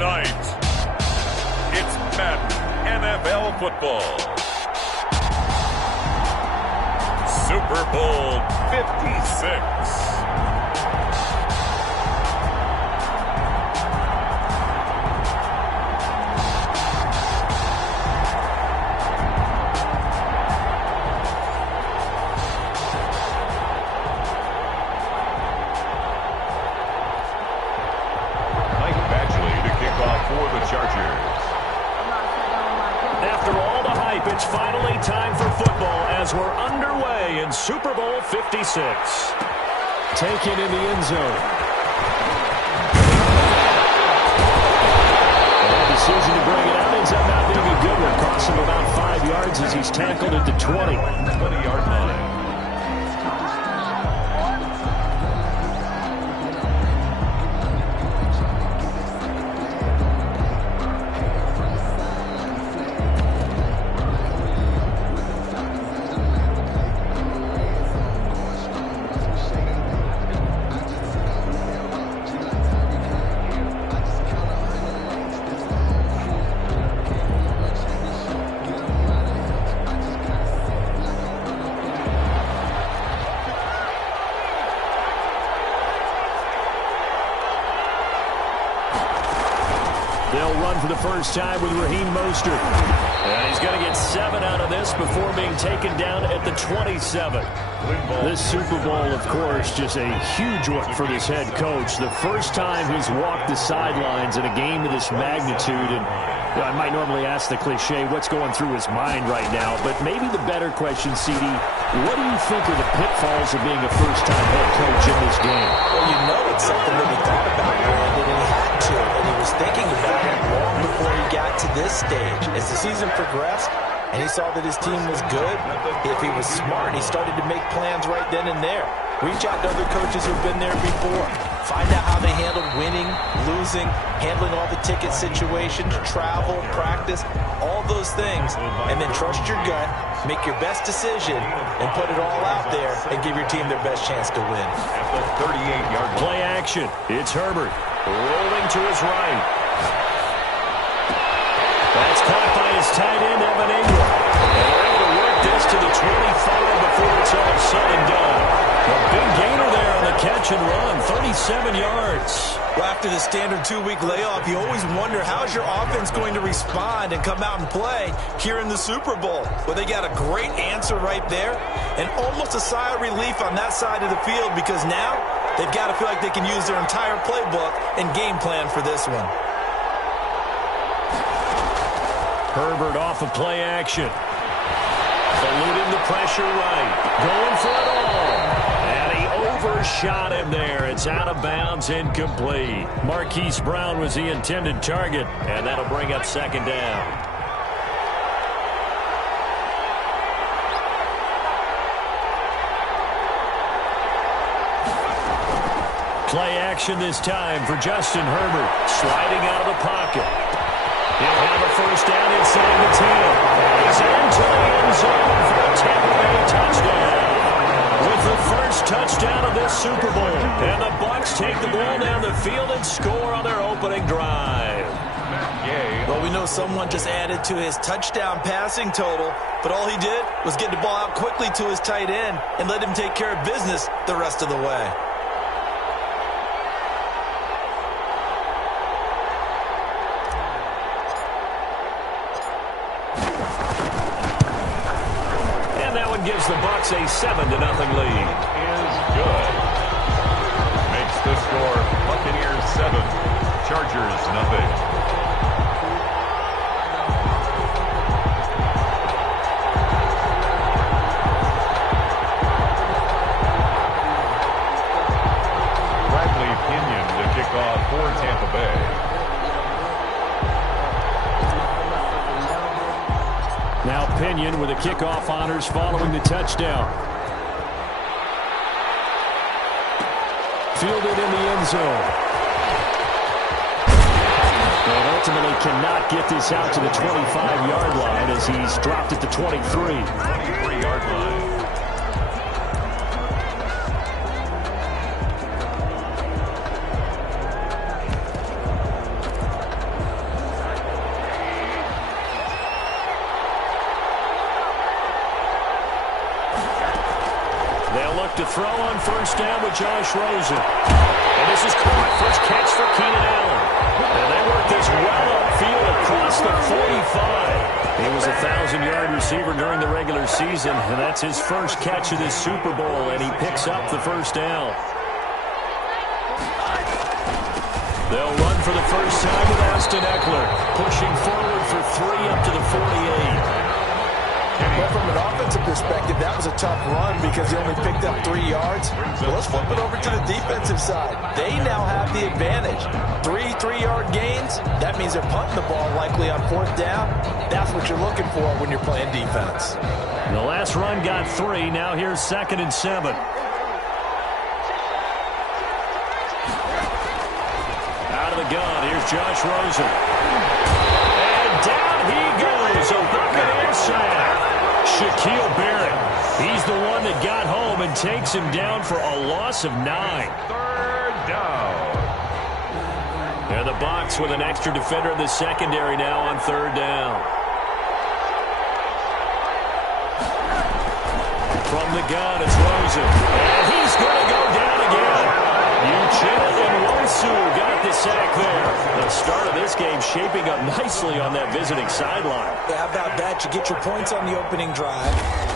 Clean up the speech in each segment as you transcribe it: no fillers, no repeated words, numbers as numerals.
Tonight, it's Madden NFL football. Super Bowl 56. It's finally time for football as we're underway in Super Bowl 56. Taken in the end zone. And decision to bring it out ends up not being a good one. Costs him about 5 yards as he's tackled at the 20-yard line. They'll run for the first time with Raheem Mostert. And he's going to get 7 out of this before being taken down at the 27. This Super Bowl, of course, just a huge one for this head coach. The first time he's walked the sidelines in a game of this magnitude. And I might normally ask the cliche, what's going through his mind right now? But maybe the better question, CD, what do you think are the pitfalls of being a first-time head coach in this game? Well, you know it's something that he thought about, Brandon, and he had to. And he was thinking about it long before he got to this stage. As the season progressed and he saw that his team was good, if he was smart, he started to make plans right then and there. Reach out to other coaches who've been there before. Find out how they handled winning, losing, handling all the ticket situations, travel, practice, all those things. And then trust your gut, make your best decision, and put it all out there and give your team their best chance to win. At the 38-yard line. Play action. It's Herbert rolling to his right. That's caught by his tight end, Evan Ingram. And they're able to work this to the 25 before it's all said and done. A big gainer there on the catch and run, 37 yards. Well, after the standard 2-week layoff, you always wonder how's your offense going to respond and come out and play here in the Super Bowl. Well, they got a great answer right there and almost a sigh of relief on that side of the field because now they've got to feel like they can use their entire playbook and game plan for this one. Herbert off of play action. Eluding the pressure right. Going for it all. And he overshot him there. It's out of bounds, incomplete. Marquise Brown was the intended target, and that'll bring up second down. Play action this time for Justin Herbert. Sliding out of the pocket. He'll have a first down inside the 10. He's into the end zone for a Tampa Bay touchdown. With the first touchdown of this Super Bowl. And the Bucs take the ball down the field and score on their opening drive. Well, we know someone just added to his touchdown passing total, but all he did was get the ball out quickly to his tight end and let him take care of business the rest of the way. Gives the Bucs a 7-0 lead. Is good. Makes the score Buccaneers 7, Chargers 0. Bradley Pinion to kick off for Tampa Bay. Now Pinion with the kickoff honors following the touchdown. Fielded in the end zone. And ultimately cannot get this out to the 25-yard line as he's dropped at the 23. 23-yard line. They'll look to throw on first down with Josh Rosen. And this is caught. First catch for Keenan Allen. And they work this well upfield across the 45. He was a 1,000-yard receiver during the regular season, and that's his first catch of this Super Bowl, and he picks up the first down. They'll run for the first time with Austin Eckler, pushing forward for 3 up to the 48. Well, from an offensive perspective, that was a tough run because he only picked up 3 yards. But let's flip it over to the defensive side. They now have the advantage. 3 3-yard gains, that means they're punting the ball likely on 4th down. That's what you're looking for when you're playing defense. The last run got 3. Now here's 2nd and 7. Out of the gun, here's Josh Rosen. And down he goes. A Buccaneer sack. Shaquille Barrett. He's the one that got home and takes him down for a loss of 9. 3rd down. And the Bucs with an extra defender in the secondary now on 3rd down. From the gun, it's Rosen. And he's going to go down again. Uchenna and Nwosu got the sack there. The start of this game shaping up nicely on that visiting sideline. Yeah, how about that? You get your points on the opening drive.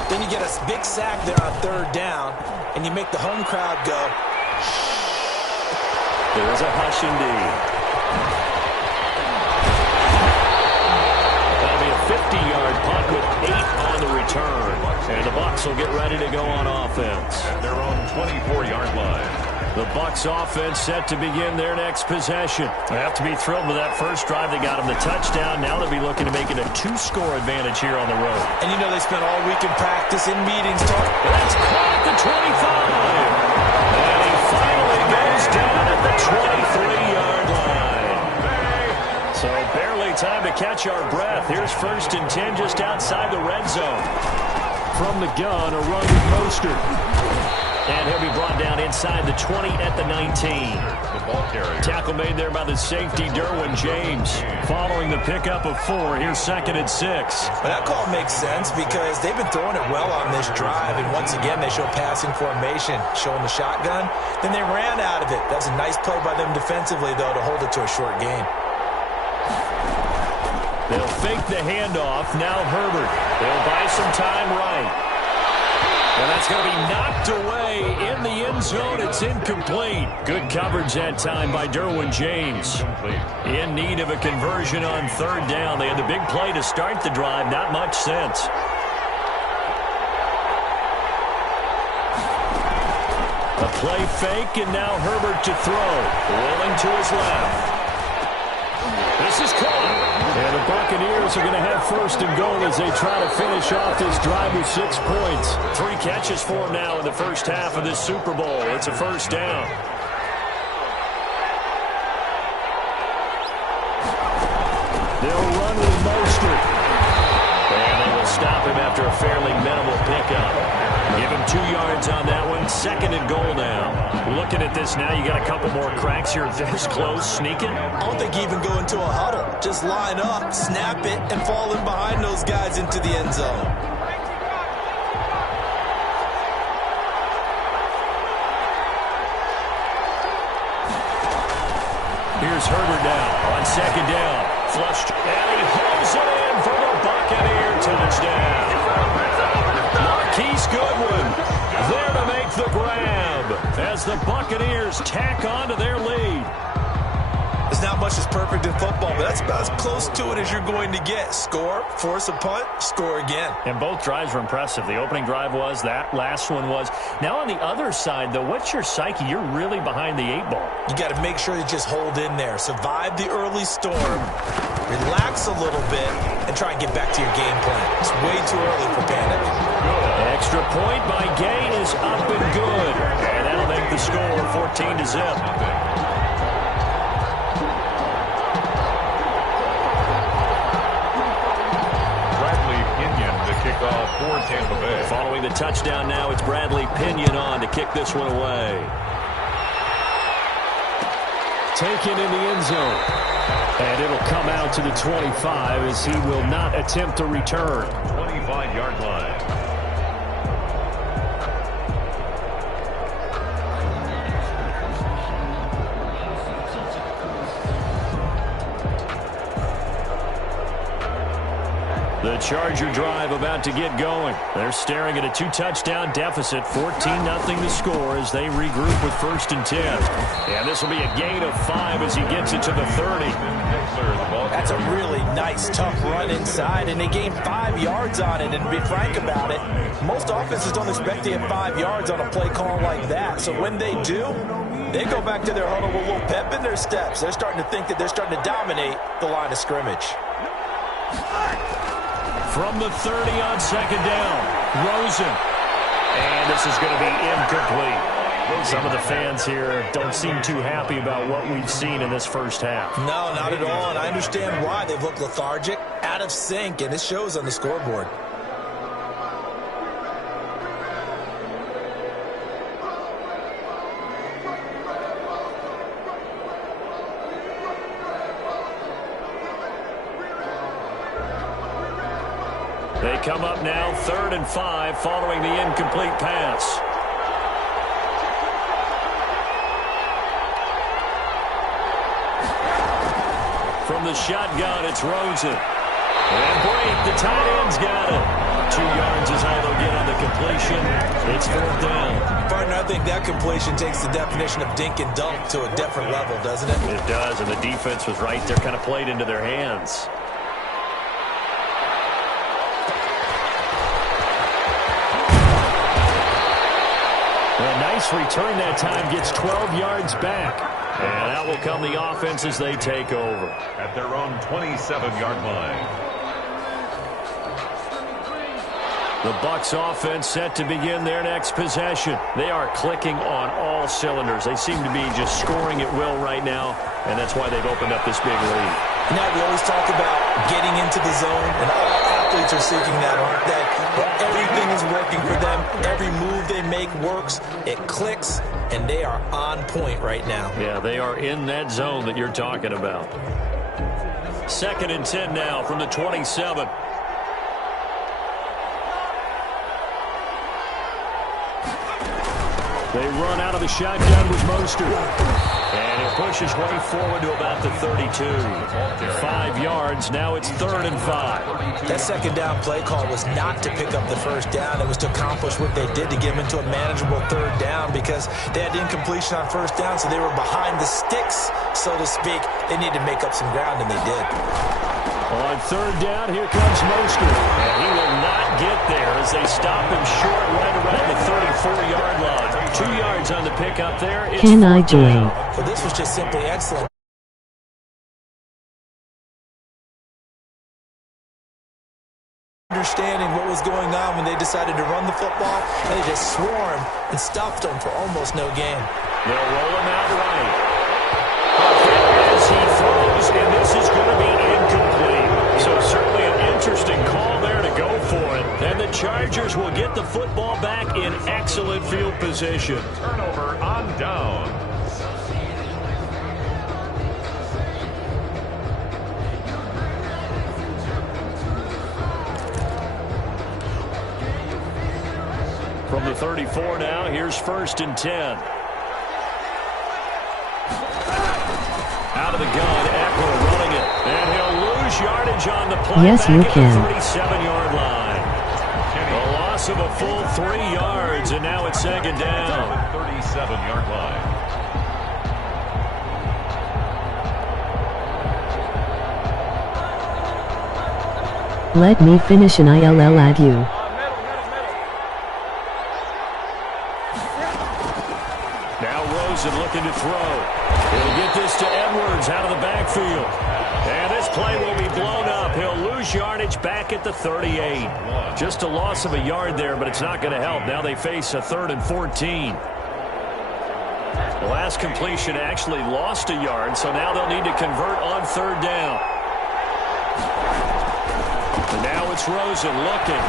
Then you get a big sack there on 3rd down. And you make the home crowd go. There is a hush indeed. That'll be a 50-yard punt with 8 on the return. And the Bucs will get ready to go on offense. At their own 24-yard line. The Bucs offense set to begin their next possession. They have to be thrilled with that first drive. They got them the touchdown. Now they'll be looking to make it a 2-score advantage here on the road. And you know they spent all week in practice, in meetings, talking. That's caught at the 25. And he finally goes down at the 23-yard line. So barely time to catch our breath. Here's 1st and 10 just outside the red zone. From the gun, a run with Mostert. And he'll be brought down inside the 20 at the 19. The ball carrier. Tackle made there by the safety, Derwin James. Following the pickup of 4, here's 2nd and 6. But that call makes sense because they've been throwing it well on this drive. And once again, they show passing formation, showing the shotgun. Then they ran out of it. That was a nice play by them defensively, though, to hold it to a short gain. They'll fake the handoff. Now Herbert. They'll buy some time right. And that's going to be knocked away in the end zone. It's incomplete. Good coverage that time by Derwin James. In need of a conversion on 3rd down. They had the big play to start the drive. Not much sense. A play fake, and now Herbert to throw. Rolling to his left. This is caught. And the Buccaneers are going to have 1st and goal as they try to finish off this drive with 6 points. 3 catches for him now in the first half of this Super Bowl. It's a 1st down. They'll run with Mostert. And they will stop him after a fairly minimal pickup. Give him 2 yards on that one. 2nd and goal now. Looking at this now, you got a couple more cracks here. This close, sneaking. I don't think you even go into a huddle. Just line up, snap it, and fall in behind those guys into the end zone. Here's Herbert now on 2nd down. Flushed. And he holds it in for the Buccaneer touchdown. Marquise Goodwin there to make the grab as the Buccaneers tack on to their lead. There's not much that's perfect in football, but that's about as close to it as you're going to get. Score, force a punt, score again. And both drives were impressive. The opening drive was, that last one was. Now on the other side, though, what's your psyche? You're really behind the 8 ball. You got to make sure you just hold in there. Survive the early storm, relax a little bit, and try and get back to your game plan. It's way too early for panic. Extra point by Gay is up and good. And that'll make the score 14-0. Kickoff for Tampa Bay. Following the touchdown now, it's Bradley Pinion on to kick this one away. Taken in the end zone. And it'll come out to the 25 as he will not attempt to return. 25-yard line. The Charger drive about to get going. They're staring at a 2-touchdown deficit, 14-0 to score as they regroup with 1st and 10. And this will be a gain of 5 as he gets it to the 30. That's a really nice, tough run inside, and they gained 5 yards on it. And to be frank about it, most offenses don't expect to get 5 yards on a play call like that. So when they do, they go back to their huddle with a little pep in their steps. They're starting to think that they're starting to dominate the line of scrimmage. From the 30 on 2nd down, Rosen. And this is going to be incomplete. Some of the fans here don't seem too happy about what we've seen in this first half. No, not at all, and I understand why. They've looked lethargic, out of sync, and it shows on the scoreboard. They come up now 3rd and 5 following the incomplete pass. From the shotgun, it's Rosen. And break, the tight end's got it. 2 yards is all they'll get on the completion. It's 4th down. Partner, I think that completion takes the definition of dink and dunk to a different level, doesn't it? It does, and the defense was right there, kind of played into their hands. A nice return that time, gets 12 yards back. And out will come the offense as they take over. At their own 27-yard line. The Bucs offense set to begin their next possession. They are clicking on all cylinders. They seem to be just scoring at will right now, and that's why they've opened up this big lead. You know, we always talk about getting into the zone, and all athletes are seeking that, aren't they? But everything is working for them. Every move they make works. It clicks, and they are on point right now. Yeah, they are in that zone that you're talking about. 2nd and 10 now from the 27. They run out of the shotgun with Mostert. And it pushes way forward to about the 32. 5 yards. Now it's 3rd and 5. That 2nd down play call was not to pick up the 1st down. It was to accomplish what they did to get them into a manageable 3rd down because they had incompletion on 1st down, so they were behind the sticks, so to speak. They needed to make up some ground, and they did. On 3rd down, here comes Mostert. And he will not get there as they stop him short right around the 34-yard line. 2 yards on the pickup there. It's Can I join? Well, this was just simply excellent. Understanding what was going on when they decided to run the football, and they just swarmed and stuffed them for almost no gain. They'll roll him out right. As he throws, and this is going to be incomplete. So certainly an interesting call there to go for it. And the Chargers will get the football back in excellent field position. Turnover on down. From the 34 now, here's 1st and 10. Out of the gun, Eckler running it. And he'll lose yardage on the play. Yes, you can. At the 37-yard line. A loss of a full 3 yards, and now it's 2nd down. 37-yard line. Let me finish an ILL at you. Looking to throw. He'll get this to Edwards out of the backfield. And this play will be blown up. He'll lose yardage back at the 38. Just a loss of a yard there, but it's not going to help. Now they face a 3rd and 14. The last completion actually lost a yard, so now they'll need to convert on 3rd down. And now it's Rosen looking.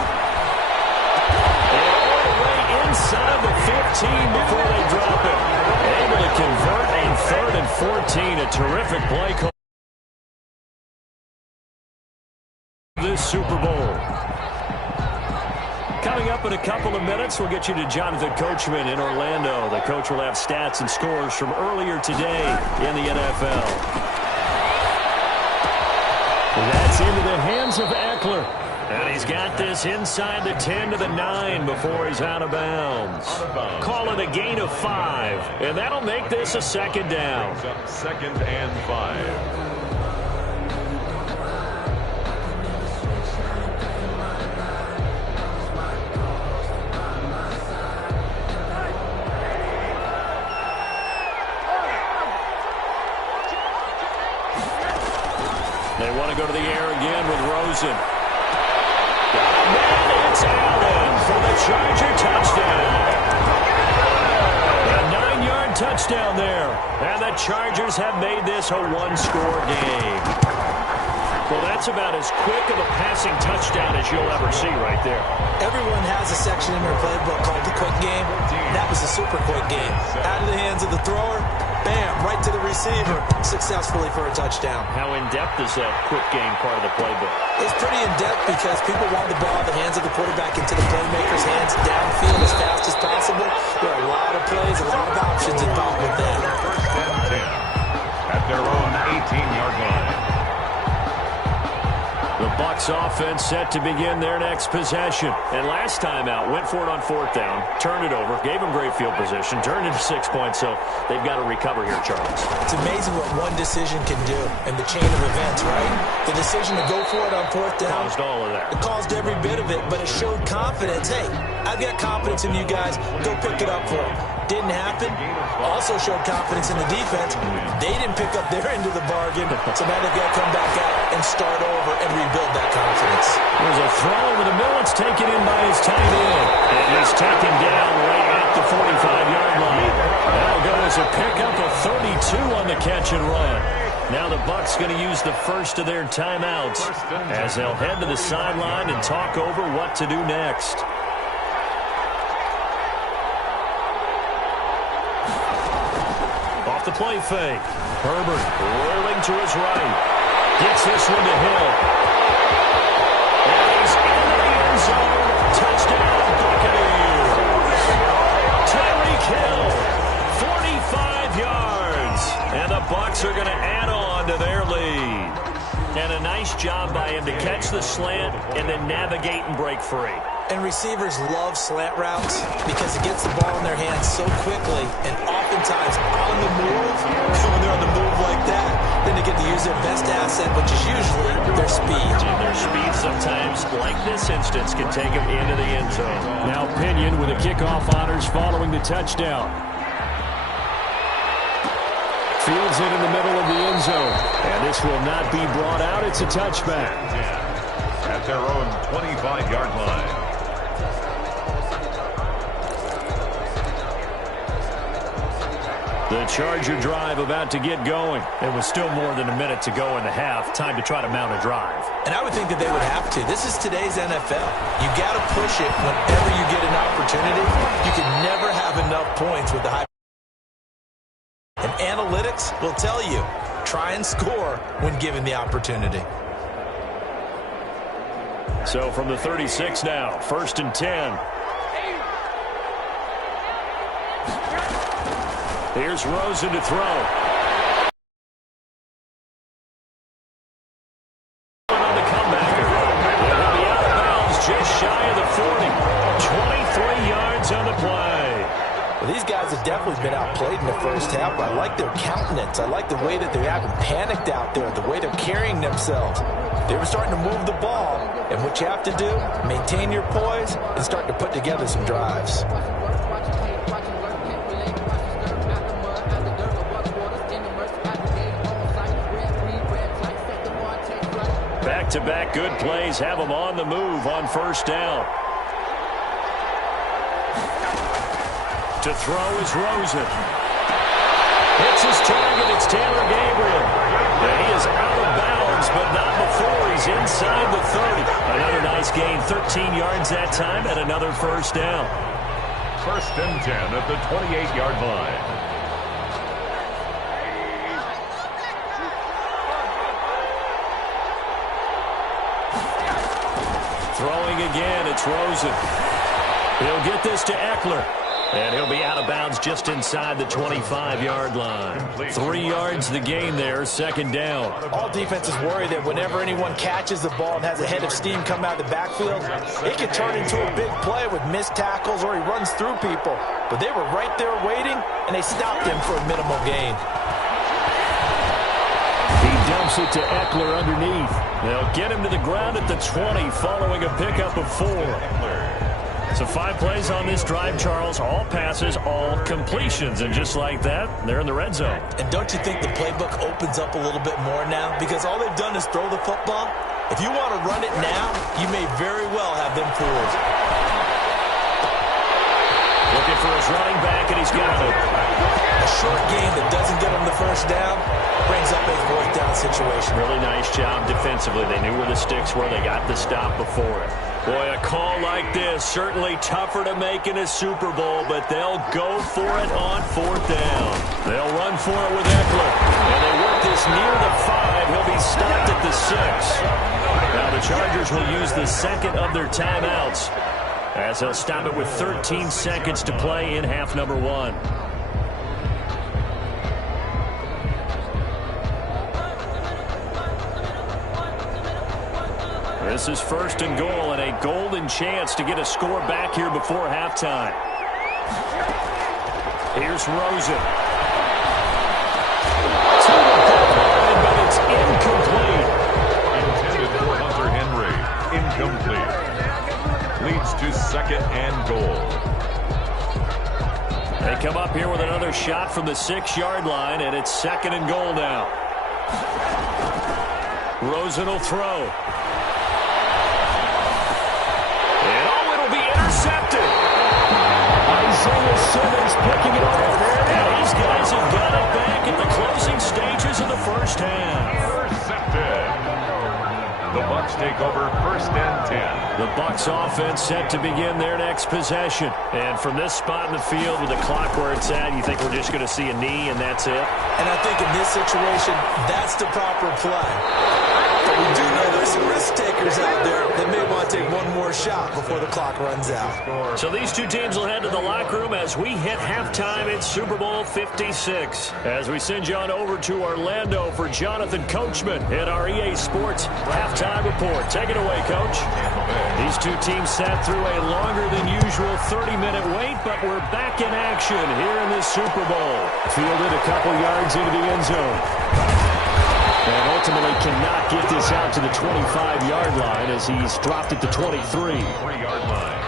And all the way inside the 15 before they drop it. Able to convert on 3rd and 14. A terrific play call. This Super Bowl. Coming up in a couple of minutes, we'll get you to Jonathan Coachman in Orlando. The coach will have stats and scores from earlier today in the NFL. That's into the hands of Eckler. And he's got this inside the 10 to the 9 before he's out of bounds. Call it a gain of 5, and that'll make this a second down. Second and 5. They want to go to the air again with Rosen. And it's Allen for the Charger touchdown. A 9-yard touchdown there. And the Chargers have made this a one-score game. Well, that's about as quick of a passing touchdown as you'll ever see right there. Everyone has a section in their playbook called the quick game. That was a super quick game. Out of the hands of the thrower, bam, right to the receiver, successfully for a touchdown. How in-depth is that quick game part of the playbook? It's pretty in-depth because people want the ball in the hands of the quarterback into the playmaker's hands downfield as fast as possible. There are a lot of plays, a lot of options involved with that. First and 10 at their own 18-yard line. The Bucs offense set to begin their next possession. And last time out, went for it on 4th down, turned it over, gave them great field position, turned into 6 points, so they've got to recover here, Charles. It's amazing what one decision can do in the chain of events, right? The decision to go for it on 4th down. Caused all of that. It caused every bit of it, but it showed confidence. Hey, I've got confidence in you guys. Go pick it up for them. Didn't happen. Also showed confidence in the defense. They didn't pick up their end of the bargain, so now they've got to come back out and start over and rebuild that confidence. There's a throw over the middle. It's taken in by his tight end. And he's taken down right at the 45-yard line. That'll go as a pickup of 32 on the catch and run. Now the Bucs going to use the first of their timeouts as they'll head to the sideline and talk over what to do next. Off the play fake. Herbert rolling to his right. Gets this one to Hill. And he's in the end zone. Touchdown, Buccaneers. Tyreek Hill, 45 yards. And the Bucs are going to add on to their lead. And a nice job by him to catch the slant and then navigate and break free. And receivers love slant routes because it gets the ball in their hands so quickly and oftentimes on the move. When they're on the move like that, then they get to use their best asset, which is usually their speed. And their speed sometimes, like this instance, can take them into the end zone. Now Pinion with the kickoff honors following the touchdown. Fields it in the middle of the end zone. And this will not be brought out. It's a touchback. At their own 25-yard line. The Charger drive about to get going. There was still more than a minute to go in the half. Time to try to mount a drive. And I would think that they would have to. This is today's NFL. You got to push it whenever you get an opportunity. You can never have enough points with the high. And analytics will tell you, try and score when given the opportunity. So from the 36 now, 1st and 10. Here's Rosen to throw. On the comeback. They'll be out of bounds just shy of the 40. 23 yards on the play. Well, these guys have definitely been outplayed in the first half, but I like their countenance. I like the way that they haven't panicked out there, the way they're carrying themselves. They were starting to move the ball, and what you have to do, maintain your poise and start to put together some drives. Back-to-back good plays have them on the move on 1st down. To throw is Rosen. Hits his target. It's Taylor Gabriel. And he is out of bounds, but not before he's inside the 30. Another nice gain, 13 yards that time, and another 1st down. 1st and 10 at the 28-yard line. Throwing again, it's Rosen. He'll get this to Eckler. And he'll be out of bounds just inside the 25-yard line. 3 yards the gain there, second down. All defenses worry that whenever anyone catches the ball and has a head of steam come out of the backfield, it can turn into a big play with missed tackles or he runs through people. But they were right there waiting, and they stopped him for a minimal gain. He dumps it to Eckler underneath. They'll get him to the ground at the 20 following a pickup of 4. So 5 plays on this drive, Charles. All passes, all completions. And just like that, they're in the red zone. And don't you think the playbook opens up a little bit more now? Because all they've done is throw the football. If you want to run it now, you may very well have them fooled. Looking for his running back, and he's got it. A short game that doesn't get him the first down brings up a fourth down situation. Really nice job defensively. They knew where the sticks were. They got the stop before it. Boy, a call like this, certainly tougher to make in a Super Bowl, but they'll go for it on 4th down. They'll run for it with Eckler. And they work this near the 5. He'll be stopped at the 6. Now the Chargers will use the second of their timeouts, as they'll stop it with 13 seconds to play in half number 1. This is 1st and goal, and a golden chance to get a score back here before halftime. Here's Rosen. To the goal line, but it's incomplete. Intended for Hunter Henry. Incomplete. Leads to 2nd and goal. They come up here with another shot from the 6-yard line, and it's 2nd and goal now. Rosen will throw. Isaiah Simmons picking it up. And these guys have got it back at the closing stages of the first half. Intercepted. The Bucs take over 1st and 10. The Bucs offense set to begin their next possession. And from this spot in the field with the clock where it's at, you think we're just going to see a knee and that's it? And I think in this situation, that's the proper play. But we do know there's some risk takers out there that may want to take one more shot before the clock runs out. So these two teams will head to the locker room as we hit halftime in Super Bowl 56. As we send you on over to Orlando for Jonathan Coachman in our EA Sports halftime report. Take it away, Coach. These two teams sat through a longer than usual 30-minute wait, but we're back in action here in this Super Bowl. Fielded a couple yards into the end zone. And ultimately cannot get this out to the 25-yard line as he's dropped at the 23. 3-yard line.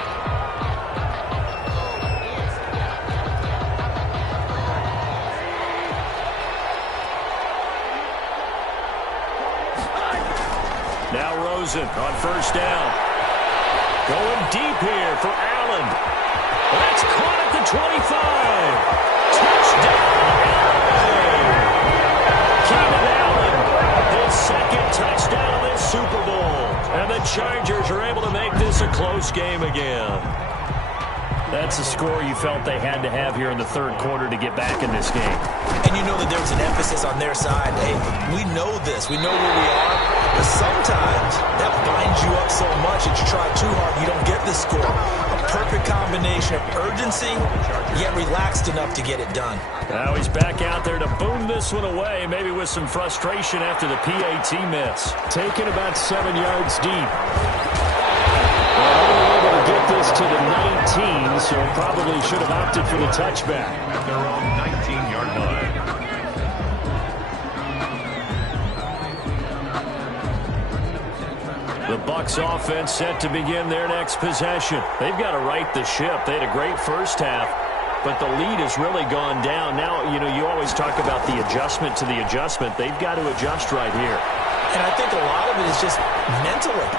Now Rosen on 1st down. Going deep here for Allen. That's caught at the 25. Touchdown, Keenan Allen. His 2nd touchdown of this Super Bowl. And the Chargers are able to make this a close game again. That's a score you felt they had to have here in the 3rd quarter to get back in this game. And you know that there was an emphasis on their side. Hey, we know this. We know where we are. But sometimes that binds you up so much that you try too hard, you don't get the score. A perfect combination of urgency, yet relaxed enough to get it done. Now he's back out there to boom this one away, maybe with some frustration after the PAT miss. Taken about 7 yards deep. Only able to get this to the 19, so probably should have opted for the touchback. At their own 19-yard line. The Bucs offense set to begin their next possession. They've got to right the ship. They had a great first half, but the lead has really gone down. Now, you know, you always talk about the adjustment to the adjustment. They've got to adjust right here. And I think a lot of it is just mentally.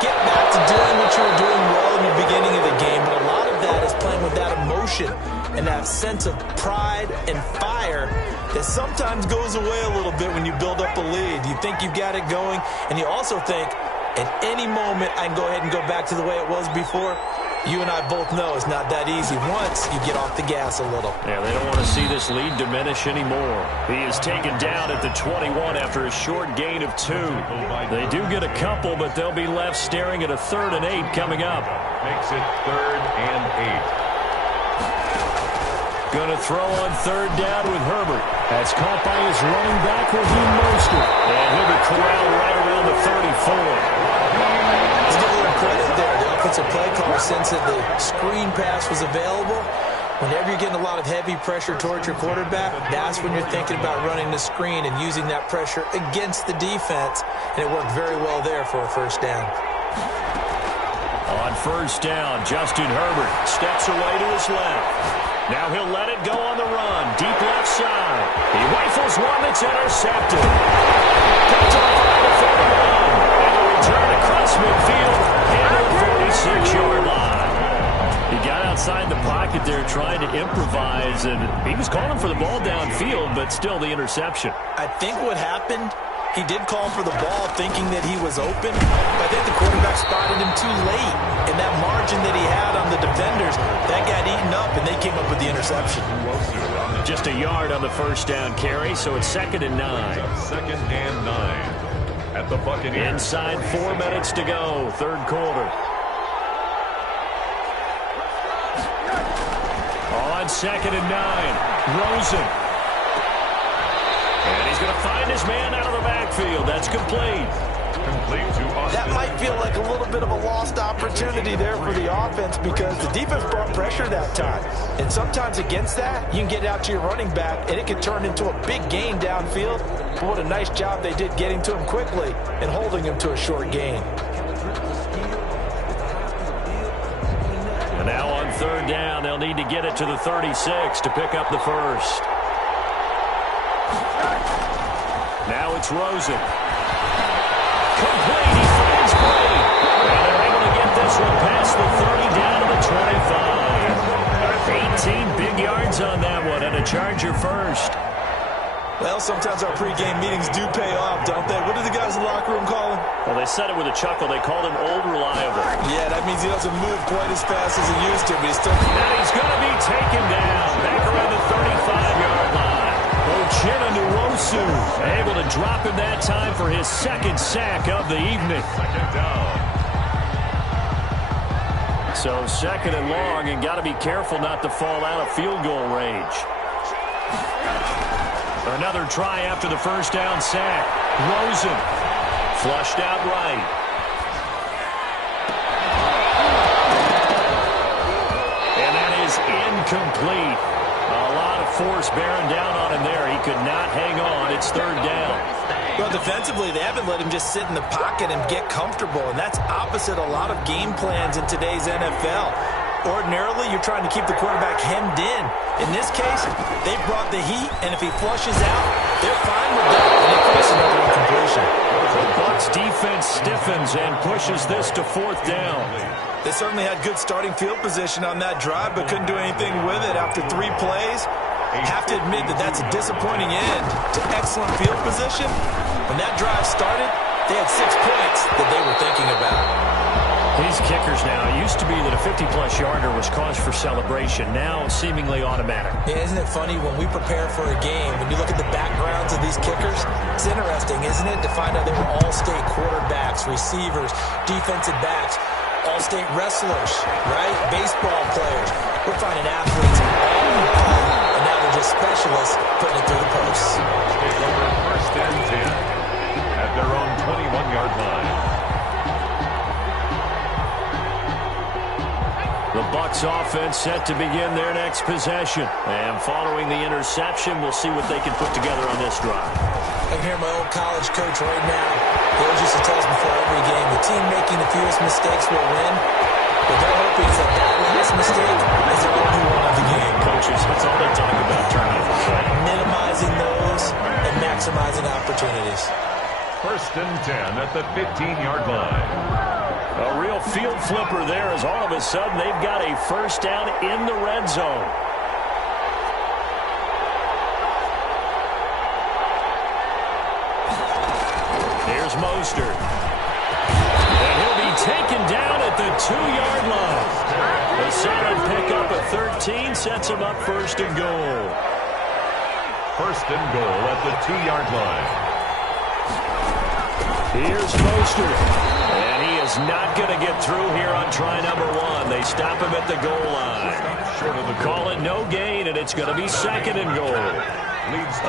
Get back to doing what you were doing well in the beginning of the game, but a lot of that is playing with that emotion and that sense of pride and fire that sometimes goes away a little bit when you build up a lead. You think you've got it going, and you also think, at any moment, I can go ahead and go back to the way it was before. You and I both know it's not that easy once you get off the gas a little. Yeah, they don't want to see this lead diminish anymore. He is taken down at the 21 after a short gain of 2. They do get a couple, but they'll be left staring at a 3rd and 8 coming up. Makes it 3rd and 8. Going to throw on third down with Herbert. That's caught by his running back, Raheem Mostert. And he'll be corralled right around the 34. Let's give a little credit there. The offensive play caller, since that the screen pass was available, whenever you're getting a lot of heavy pressure towards your quarterback, that's when you're thinking about running the screen and using that pressure against the defense. And it worked very well there for a first down. On first down, Justin Herbert steps away to his left. Now he'll let it go on the run. Deep left side. He rifles one that's intercepted. Cuts off around the 41. And a return across midfield and the 46-yard line. He got outside the pocket there trying to improvise, and he was calling for the ball downfield, but still the interception. I think what happened, he did call for the ball thinking that he was open, but I think the quarterback spotted him too late. And that margin that he had on the defenders, that got eaten up, and they came up with the interception. Just a yard on the first down carry, so it's 2nd and 9. Second and 9 at the Buccaneers. Inside 4 minutes to go, third quarter. On 2nd and 9, Rosen. And he's going to find his man out of the backfield. That's complete. Complete to Austin. That might feel like a little bit of a lost opportunity there for the offense because the defense brought pressure that time. And sometimes against that, you can get out to your running back, and it can turn into a big gain downfield. But what a nice job they did getting to him quickly and holding him to a short gain. And now on third down, they'll need to get it to the 36 to pick up the first. Now it's Rosen. Complete. He finds Brady. And they're able to get this one past the 30 down to the 25. 18 big yards on that one and a Charger first. Well, sometimes our pregame meetings do pay off, don't they? What do the guys in the locker room call him? Well, they said it with a chuckle. They called him Old Reliable. Yeah, that means he doesn't move quite as fast as he used to, but he's still... And he's going to be taken down back around the 35-yard line. Ochena Nwosu able to drop him that time for his second sack of the evening. Second down. So 2nd and long, and got to be careful not to fall out of field goal range. Another try after the first down sack. Rosen flushed out right. And that is incomplete. A lot of force bearing down on him there. He could not hang on. It's third down. Well, defensively, they haven't let him just sit in the pocket and get comfortable, and that's opposite a lot of game plans in today's NFL. Ordinarily, you're trying to keep the quarterback hemmed in. In this case, they brought the heat, and if he flushes out, they're fine with that, and they force another incompletion. The Bucs defense stiffens and pushes this to 4th down. They certainly had good starting field position on that drive, but couldn't do anything with it after 3 plays. Have to admit that that's a disappointing end to excellent field position. When that drive started, they had 6 points that they were thinking about. These kickers now, it used to be that a 50-plus yarder was cause for celebration. Now, seemingly automatic. Yeah, isn't it funny when we prepare for a game, when you look at the backgrounds of these kickers, it's interesting, isn't it, to find out they were all-state quarterbacks, receivers, defensive backs, all-state wrestlers, right? Baseball players. We're finding athletes all around, and now they're just specialists putting it through the posts. Take over 1st and 10 at their own 21-yard line. The Bucs offense set to begin their next possession. And following the interception, we'll see what they can put together on this drive. I can hear my old college coach right now. He always used to tell us before every game, the team making the fewest mistakes will win. But they're hoping that that last mistake is the only one of the game. Coaches, that's all they talk about, turnovers. Minimizing those and maximizing opportunities. 1st and 10 at the 15-yard line. A real field flipper there as all of a sudden they've got a first down in the red zone. Here's Mostert. And he'll be taken down at the 2-yard line. A solid pickup at 13 sets him up 1st and goal. 1st and goal at the 2-yard line. Here's Mostert. And he is He's not going to get through here on try number 1. They stop him at the goal line. Call it no gain, and it's going to be 2nd and goal.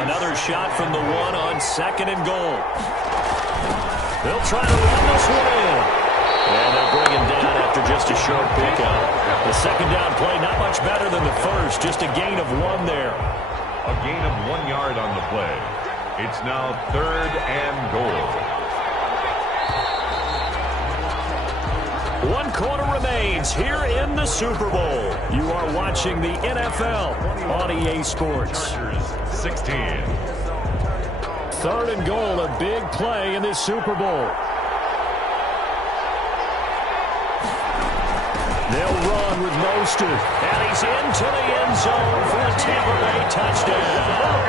Another shot from the 1 on 2nd and goal. They'll try to run this one in. And they'll bring him down after just a short pickup. The 2nd down play, not much better than the first. Just a gain of 1 there. A gain of 1 yard on the play. It's now 3rd and goal. 1 quarter remains here in the Super Bowl. You are watching the NFL on EA Sports. 16. 3rd and goal, a big play in this Super Bowl. They'll run with Mostert, and he's into the end zone for a Tampa Bay touchdown.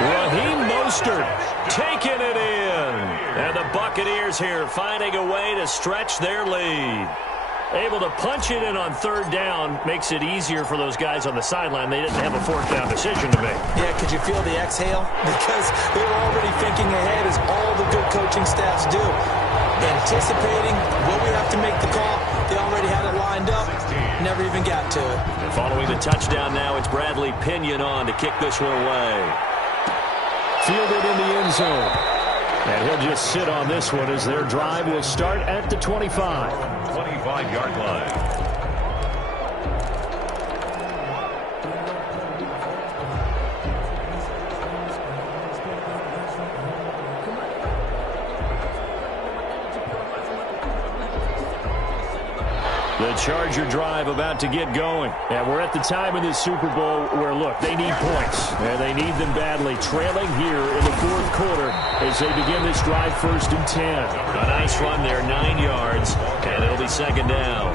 Raheem Mostert taking it in. And the Buccaneers here finding a way to stretch their lead. Able to punch it in on 3rd down makes it easier for those guys on the sideline. They didn't have a 4th down decision to make. Yeah, could you feel the exhale? Because they were already thinking ahead, as all the good coaching staffs do. Anticipating, will we have to make the call? They already had it lined up. Never even got to it. And following the touchdown now, it's Bradley Pinion on to kick this one away. Fielded in the end zone. And he'll just sit on this one as their drive will start at the 25. 25-yard line. The Charger drive about to get going. And we're at the time in this Super Bowl where, look, they need points. And they need them badly. Trailing here in the 4th quarter as they begin this drive 1st and 10. A nice run there, 9 yards. And it'll be 2nd down.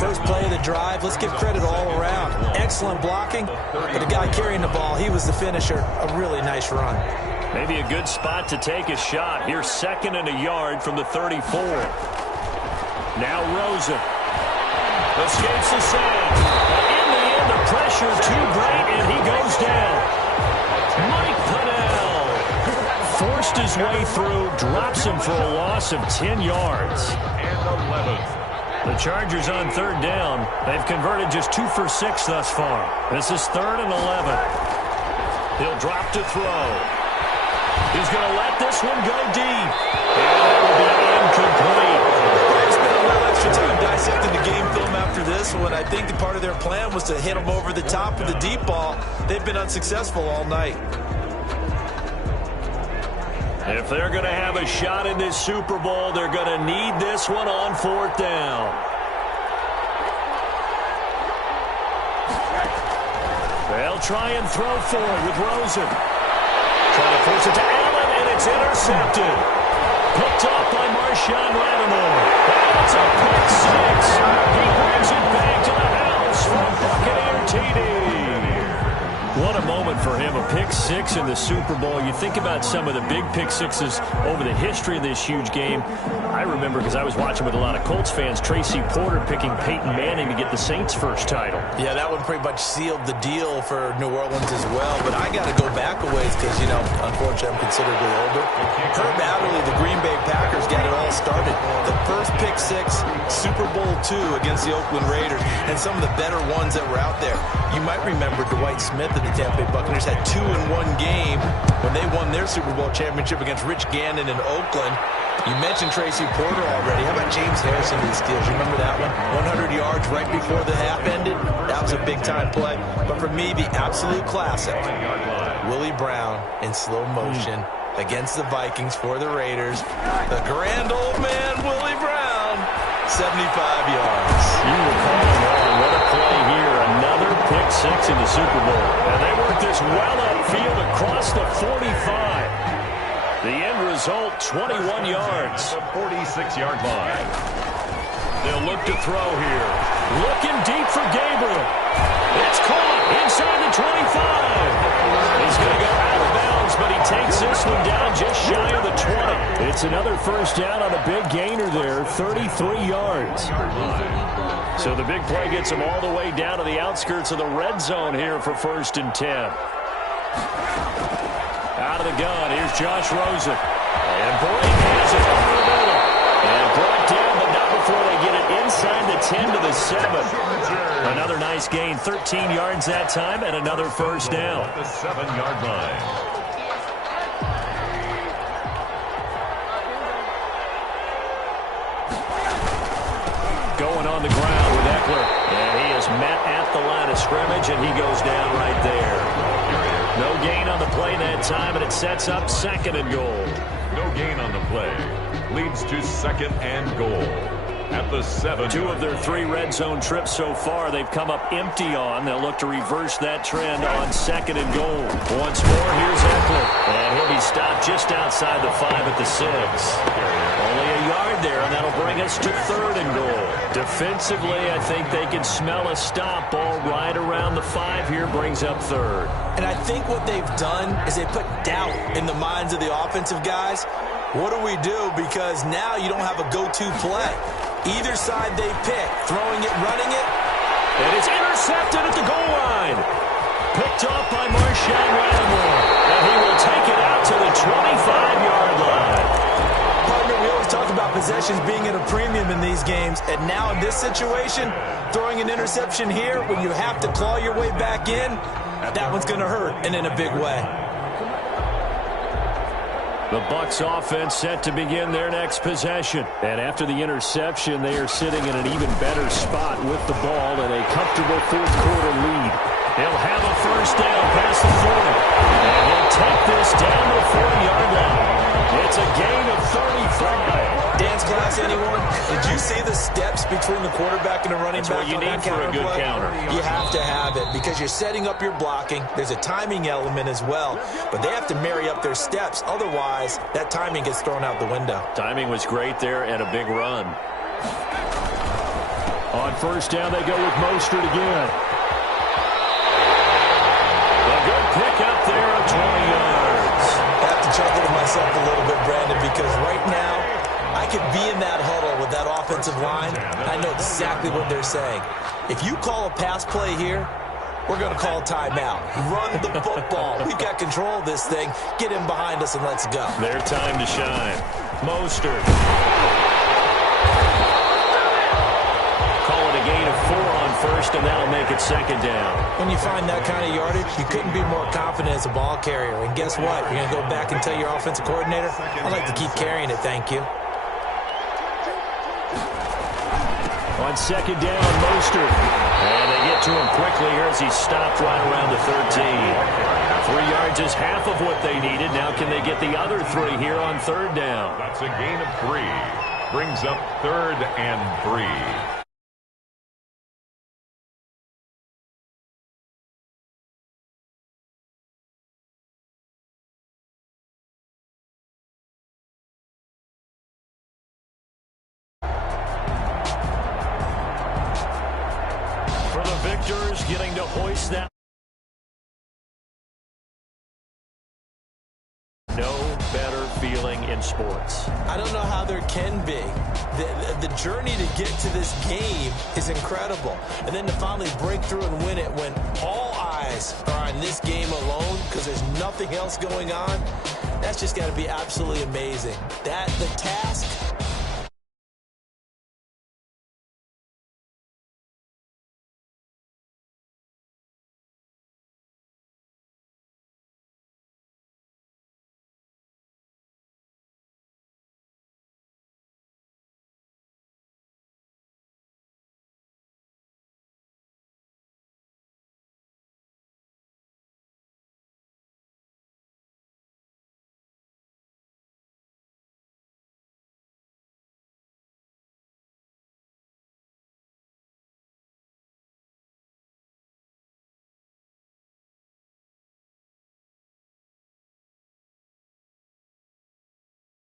First play of the drive, let's give credit all around. Excellent blocking. But the guy carrying the ball, he was the finisher. A really nice run. Maybe a good spot to take a shot. Here's 2nd and a yard from the 34. Now Rosen. Escapes the save. In the end, the pressure too great, and he goes down. Mike Pennell forced his way through, drops him for a loss of 10 yards. And 11. The Chargers on 3rd down. They've converted just 2 for 6 thus far. This is 3rd and 11. He'll drop to throw. He's going to let this one go deep. And it will be incomplete. Time dissecting the game film after this one. I think the part of their plan was to hit them over the top with the deep ball. They've been unsuccessful all night. If they're going to have a shot in this Super Bowl, they're going to need this one on 4th down. They'll try and throw for it with Rosen. Trying to force it to Allen, and it's intercepted. Picked off by Marshawn Lattimore. That's a pick 6. He brings it back to the house for a Buccaneer TD. What a moment for him, a pick 6 in the Super Bowl. You think about some of the big pick 6s over the history of this huge game. I remember, because I was watching with a lot of Colts fans, Tracy Porter picking Peyton Manning to get the Saints' first title. Yeah, that one pretty much sealed the deal for New Orleans as well. But I got to go back a ways because, you know, unfortunately I'm considerably older. Herb Adderley, the Green Bay Packers, got it all started. The first pick 6, Super Bowl II against the Oakland Raiders, and some of the better ones that were out there. You might remember Dwight Smith of the Tampa Bay Buccaneers had 2 in one game when they won their Super Bowl championship against Rich Gannon in Oakland. You mentioned Tracy Porter already. How about James Harrison to the Steelers? You remember that one? 100 yards right before the half ended. That was a big-time play. But for me, the absolute classic, Willie Brown in slow motion against the Vikings for the Raiders. The grand old man, Willie Brown, 75 yards. You recall him all. What a play here. Another pick 6 in the Super Bowl. And they work this well upfield across the 45. The end result, 21 yards. The 46-yard line. They'll look to throw here. Looking deep for Gabriel. It's caught inside the 25. He's going to go out of bounds, but he takes this one down just shy of the 20. It's another first down on a big gainer there, 33 yards. So the big play gets him all the way down to the outskirts of the red zone here for 1st and 10. Out of the gun, here's Josh Rosen. And Brake has it over the middle. And brought down, but Not before they get it inside the 10 to the 7. Another nice gain, 13 yards that time, and another first down. At the 7-yard line. Going on the ground with Eckler. And he is met at the line of scrimmage, and he goes down right there. No gain on the play that time, and it sets up 2nd and goal. No gain on the play. Leads to 2nd and goal. At the 7. 2 of their 3 red zone trips so far, they've come up empty on. They'll look to reverse that trend on 2nd and goal. Once more, here's Eckler. And he'll be stopped just outside the 5 at the 6. Only a yard there, and that'll bring us to 3rd and goal. Defensively, I think they can smell a stop. Ball right around the 5 here brings up 3rd. And I think what they've done is they put doubt in the minds of the offensive guys. What do we do? Because now you don't have a go-to play. Either side they pick, throwing it, running it. And it's intercepted at the goal line. Picked off by Marshawn Lattimore. And he will take it out to the 25-yard line. Partner, we always talk about possessions being at a premium in these games. And now in this situation, throwing an interception here when you have to claw your way back in, that one's going to hurt, and in a big way. The Bucs offense set to begin their next possession. And after the interception, they are sitting in an even better spot with the ball and a comfortable 4th quarter lead. He'll have a first down past the 40. And he'll take this down to the 40-yard line. It's a gain of 35. Dance class, anyone? Did you see the steps between the quarterback and the running back? That's what you need for a good counter. You have to have it because you're setting up your blocking. There's a timing element as well, but they have to marry up their steps. Otherwise, that timing gets thrown out the window. Timing was great there and a big run. On first down, they go with Mostert again. A good pick up there of 20 yards. I have to chuckle to myself a little bit, Brandon, because right now, I could be in that huddle with that offensive line. I know exactly what they're saying. If you call a pass play here, we're going to call timeout. Run the football. We've got control of this thing. Get in behind us and let's go. Their time to shine. Mostert. Call it a gain of 4 on first, and that'll make it 2nd down. When you find that kind of yardage, you couldn't be more confident as a ball carrier. And guess what? You're going to go back and tell your offensive coordinator, I'd like to keep carrying it, thank you. On 2nd down, Mostert. And they get to him quickly here as he's stopped right around the 13. 3 yards is half of what they needed. Now can they get the other 3 here on 3rd down? That's a gain of 3. Brings up 3rd and 3. For the victors, getting to hoist that. No better feeling in sports. I don't know how there can be. The journey to get to this game is incredible. And then to finally break through and win it when all eyes are on this game alone because there's nothing else going on, that's just got to be absolutely amazing. The task...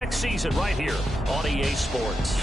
Next season right here on EA Sports.